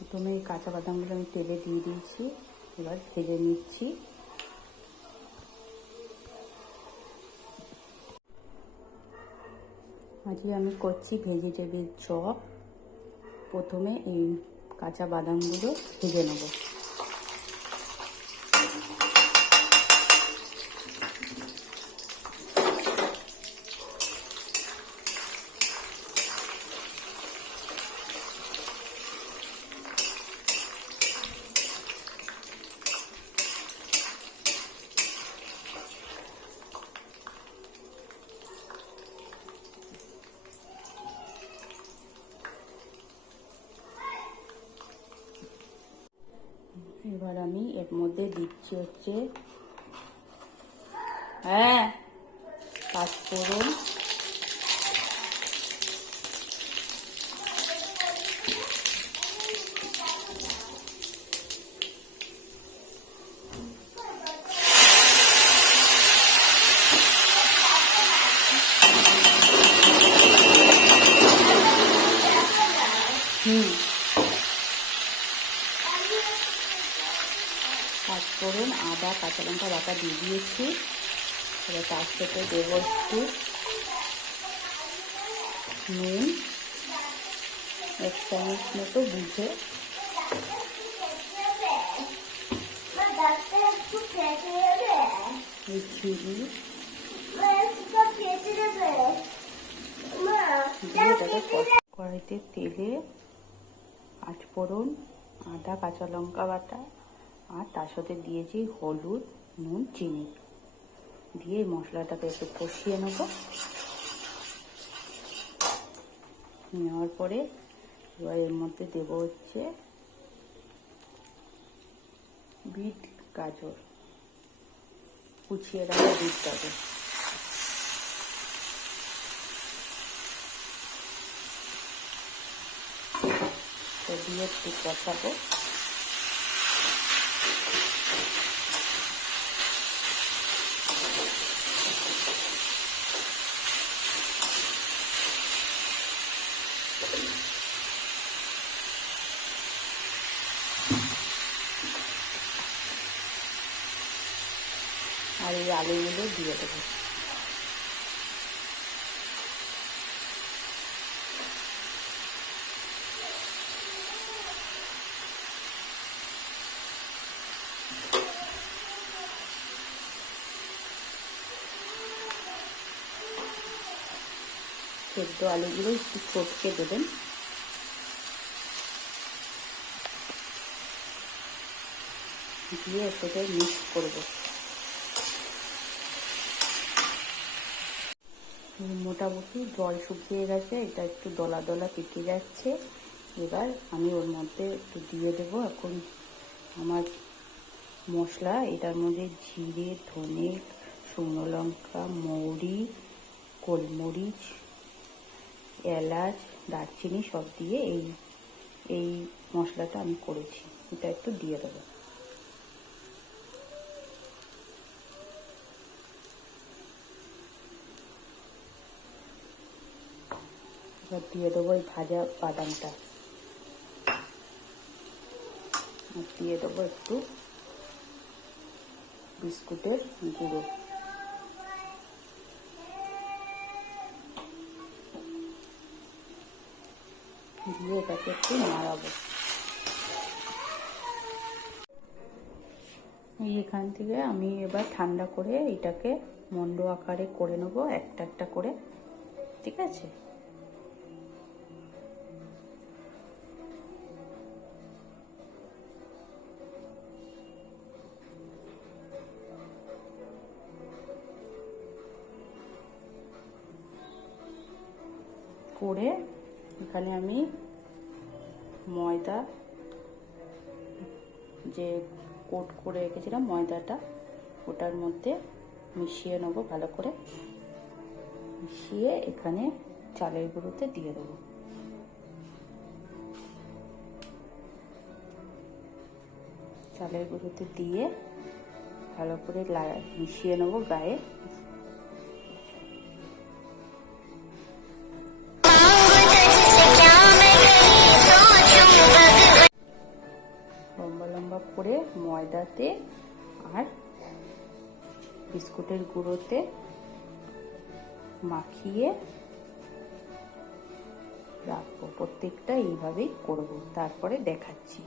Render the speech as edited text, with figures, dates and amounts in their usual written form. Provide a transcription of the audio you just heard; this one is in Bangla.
প্রথমে এই কাঁচা বাদামগুলো আমি তেলে দিয়ে দিয়েছি, এবার ভেজে নিচ্ছি। আজকে আমি করছি ভেজিটেবিল চপ। প্রথমে এই কাঁচা বাদামগুলো ভেজে নেব। এবার আমি এর মধ্যে দিচ্ছি হচ্ছে পাঁচফোড়ন, পাঁচফোড়ন, আদা, কাঁচা লঙ্কা বাটা দিয়ে দিয়েছি। এবার তার সাথে দেবো একটু নুন, 1 চামচ মতো বুঝে, চিনি কড়াইতে তেলে পাঁচফোড়ন, আদা, কাঁচা লঙ্কা বাটা আর তার সাথে দিয়েছি হলুদ, নুন, চিনি দিয়ে মশলাটাকে একটু কষিয়ে নেওয়ার পরে এবার এর মধ্যে দেবো হচ্ছে বিট গাজর, কুচিয়ে রাখা বিট গাজর। দিয়ে একটু কষাবো। আর এই আলুগুলো দিয়ে দেবো। সেদ্ধ আলুগুলো একটু চটকে দেবেন। দিয়ে এটাকে মিক্স করবো। মোটামুটি জল শুকিয়ে গেছে, এটা একটু দলা দলা পেকে যাচ্ছে। এবার আমি ওর মধ্যে একটু দিয়ে দেবো এখন আমার মশলা। এটার মধ্যে জিরে, ধনে, শুকনো লঙ্কা, মৌরি, গোলমরিচ, এলাচ, দারচিনি সব দিয়ে এই মশলাটা আমি করেছি। এটা একটু দিয়ে দেবো। এবার দিয়ে দেবো এই ভাজা বাদামটা, আর দিয়ে দেবো একটু বিস্কুটের গুঁড়ো। দিয়ে এটাকে একটু নাড়াবো। এখান থেকে আমি এবার ঠান্ডা করে এটাকে মন্ড আকারে করে নেবো, একটা একটা করে। ঠিক আছে? করে এখানে আমি ময়দা যে কোট করে রেখেছিলাম ময়দাটা, ওটার মধ্যে মিশিয়ে নেব ভালো করে। মিশিয়ে এখানে চালের গুঁড়োতে দিয়ে দেবো। চালের গুঁড়োতে দিয়ে ভালো করে মিশিয়ে নেবো গায়ে। করে ময়দাতে আর বিস্কুটের গুঁড়োতে মাখিয়ে রাখবো। প্রত্যেকটা এইভাবেই করব, তারপরে দেখাচ্ছি।